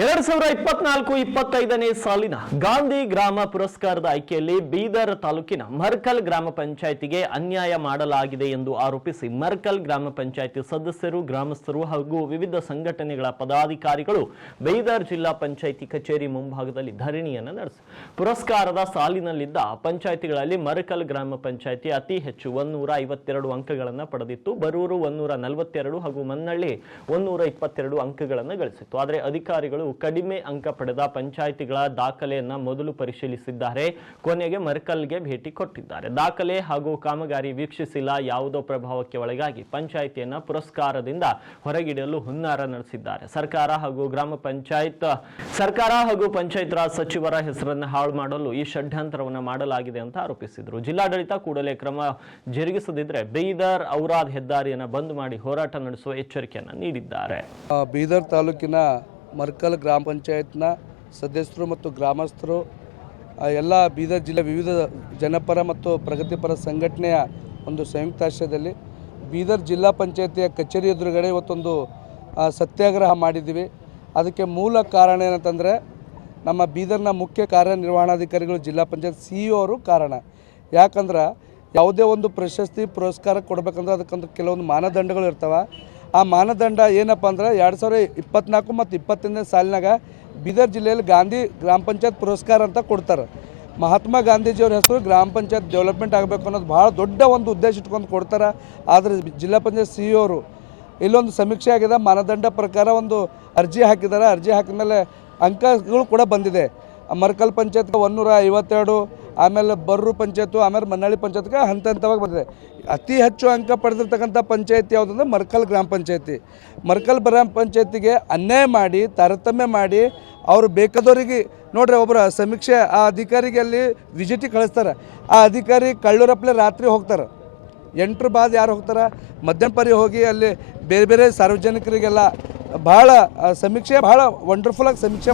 2024-25ನೇ ಸಾಲಿನ ಗಾಂಧಿ ಗ್ರಾಮ ಪುರಸ್ಕಾರದ ಆಯ್ಕೆಯಲ್ಲಿ ಬೀದರ್ ತಾಲೂಕಿನ ಮರ್ಕಲ್ ಗ್ರಾಮ ಪಂಚಾಯಿತಿಗೆ ಅನ್ಯಾಯ ಮಾಡಲಾಗಿದೆ ಎಂದು ಆರೋಪಿಸಿ ಮರ್ಕಲ್ ಗ್ರಾಮ ಪಂಚಾಯಿತಿ ಸದಸ್ಯರು, ಗ್ರಾಮಸ್ಥರು ಹಾಗೂ ವಿವಿಧ ಸಂಘಟನೆಗಳ ಪದಾಧಿಕಾರಿಗಳು ಬೀದರ್ ಜಿಲ್ಲಾ ಪಂಚಾಯಿತಿ ಕಚೇರಿ ಮುಂಭಾಗದಲ್ಲಿ ಧರಣಿಯನ್ನು ನಡೆಸಿದರು. ಪುರಸ್ಕಾರದ ಸಾಲಿನಲ್ಲಿದ್ದ ಪಂಚಾಯಿತಿಗಳಲ್ಲಿ ಮರ್ಕಲ್ ಗ್ರಾಮ ಪಂಚಾಯಿತಿ ಅತಿ ಹೆಚ್ಚು 152 ಅಂಕಗಳನ್ನು ಪಡೆದಿತ್ತು. ಬರೂರು 142 ಹಾಗೂ ಮನ್ನಳ್ಳಿ 122 ಅಂಕಗಳನ್ನು ಗಳಿಸಿತ್ತು. ಆದರೆ ಅಧಿಕಾರಿಗಳು ಕಡಿಮೆ ಅಂಕ ಪಡೆದ ಪಂಚಾಯಿತಿಗಳ ದಾಖಲೆಯನ್ನ ಮೊದಲು ಪರಿಶೀಲಿಸಿದ್ದಾರೆ. ಕೊನೆಗೆ ಮರ್ಕಲ್ಗೆ ಭೇಟಿ ಕೊಟ್ಟಿದ್ದಾರೆ. ದಾಖಲೆ ಹಾಗೂ ಕಾಮಗಾರಿ ವೀಕ್ಷಿಸಿಲ್ಲ. ಯಾವುದೋ ಪ್ರಭಾವಕ್ಕೆ ಒಳಗಾಗಿ ಪಂಚಾಯಿತಿಯನ್ನ ಪುರಸ್ಕಾರದಿಂದ ಹೊರಗಿಡಲು ಹುನ್ನಾರ ನಡೆಸಿದ್ದಾರೆ. ಸರ್ಕಾರ ಹಾಗೂ ಪಂಚಾಯತ್ ರಾಜ್ ಸಚಿವರ ಹೆಸರನ್ನು ಹಾಳು ಮಾಡಲು ಈ ಷಡ್ಯಂತ್ರವನ್ನು ಮಾಡಲಾಗಿದೆ ಅಂತ ಆರೋಪಿಸಿದರು. ಜಿಲ್ಲಾಡಳಿತ ಕೂಡಲೇ ಕ್ರಮ ಜರುಗಿಸದಿದ್ದರೆ ಬೀದರ್ ಔರಾದ್ ಹೆದ್ದಾರಿಯನ್ನು ಬಂದ್ ಮಾಡಿ ಹೋರಾಟ ನಡೆಸುವ ಎಚ್ಚರಿಕೆಯನ್ನು ನೀಡಿದ್ದಾರೆ. ಬೀದರ್ ತಾಲೂಕಿನ ಮರ್ಕಲ್ ಗ್ರಾಮ ಪಂಚಾಯತ್ನ ಸದಸ್ಯರು ಮತ್ತು ಗ್ರಾಮಸ್ಥರು ಎಲ್ಲ ಬೀದರ್ ಜಿಲ್ಲೆ ವಿವಿಧ ಜನಪರ ಮತ್ತು ಪ್ರಗತಿಪರ ಸಂಘಟನೆಯ ಒಂದು ಸಂಯುಕ್ತಾಶ್ರಯದಲ್ಲಿ ಬೀದರ್ ಜಿಲ್ಲಾ ಪಂಚಾಯತಿಯ ಕಚೇರಿ ಎದುರುಗಡೆ ಇವತ್ತೊಂದು ಸತ್ಯಾಗ್ರಹ ಮಾಡಿದ್ದೀವಿ. ಅದಕ್ಕೆ ಮೂಲ ಕಾರಣ ಏನಂತಂದರೆ ನಮ್ಮ ಬೀದರ್ನ ಮುಖ್ಯ ಕಾರ್ಯನಿರ್ವಹಣಾಧಿಕಾರಿಗಳು ಜಿಲ್ಲಾ ಪಂಚಾಯತ್ CEO ಅವರು ಕಾರಣ. ಯಾಕಂದ್ರೆ ಯಾವುದೇ ಒಂದು ಪ್ರಶಸ್ತಿ ಪುರಸ್ಕಾರ ಕೊಡಬೇಕಂದ್ರೆ ಅದಕ್ಕಂದ್ರೆ ಕೆಲವೊಂದು ಮಾನದಂಡಗಳು ಇರ್ತವೆ. ಆ ಮಾನದಂಡ ಏನಪ್ಪ ಅಂದ್ರೆ 2024 ಮತ್ತು 25ನೇ ಸಾಲಿನಾಗ ಬೀದರ್ ಜಿಲ್ಲೆಯಲ್ಲಿ ಗಾಂಧಿ ಗ್ರಾಮ ಪಂಚಾಯತ್ ಪುರಸ್ಕಾರ ಅಂತ ಕೊಡ್ತಾರೆ. ಮಹಾತ್ಮ ಗಾಂಧೀಜಿಯವ್ರ ಹೆಸರು ಗ್ರಾಮ ಪಂಚಾಯತ್ ಡೆವಲಪ್ಮೆಂಟ್ ಆಗಬೇಕು ಅನ್ನೋದು ಭಾಳ ದೊಡ್ಡ ಒಂದು ಉದ್ದೇಶ ಇಟ್ಕೊಂಡು ಕೊಡ್ತಾರೆ. ಆದರೆ ಜಿಲ್ಲಾ ಪಂಚಾಯತ್ CEO ಅವರು ಇಲ್ಲೊಂದು ಸಮೀಕ್ಷೆ ಆಗಿದೆ. ಮಾನದಂಡ ಪ್ರಕಾರ ಒಂದು ಅರ್ಜಿ ಹಾಕಿದ್ದಾರೆ. ಅರ್ಜಿ ಹಾಕಿದ ಮೇಲೆ ಅಂಕಗಳು ಕೂಡ ಬಂದಿದೆ. ಮರ್ಕಲ್ ಪಂಚಾಯತ್ಗೆ 152, ಆಮೇಲೆ ಬರ್ರು ಪಂಚಾಯತು, ಆಮೇಲೆ ಮನ್ನಳ್ಳಿ ಪಂಚಾಯತ್ಗೆ ಹಂತವಾಗಿ ಬಂದಿದೆ. ಅತಿ ಹೆಚ್ಚು ಅಂಕ ಪಡೆದಿರ್ತಕ್ಕಂಥ ಪಂಚಾಯತಿ ಯಾವುದಂದ್ರೆ ಮರ್ಕಲ್ ಗ್ರಾಮ ಪಂಚಾಯತಿ. ಮರ್ಕಲ್ ಗ್ರಾಮ ಪಂಚಾಯತಿಗೆ ಅನ್ಯಾಯ ಮಾಡಿ, ತಾರತಮ್ಯ ಮಾಡಿ, ಅವರು ಬೇಕಾದವರಿಗೆ ನೋಡ್ರಿ, ಒಬ್ಬರ ಸಮೀಕ್ಷೆ ಆ ಅಧಿಕಾರಿಗೆ ಅಲ್ಲಿ ವಿಸಿಟಿಗೆ ಕಳಿಸ್ತಾರೆ. ಆ ಅಧಿಕಾರಿ ಕಳ್ಳರಪ್ಲೆ ರಾತ್ರಿ ಹೋಗ್ತಾರೆ. 8ರ ಬಾದ್ ಯಾರು ಹೋಗ್ತಾರೆ, ಮಧ್ಯಾಹ್ನ ಪರಿ ಹೋಗಿ ಅಲ್ಲಿ ಬೇರೆ ಬೇರೆ ಸಾರ್ವಜನಿಕರಿಗೆಲ್ಲ ಭಾಳ ಸಮೀಕ್ಷೆ ಭಾಳ ವಂಡರ್ಫುಲ್ಲಾಗಿ ಸಮೀಕ್ಷೆ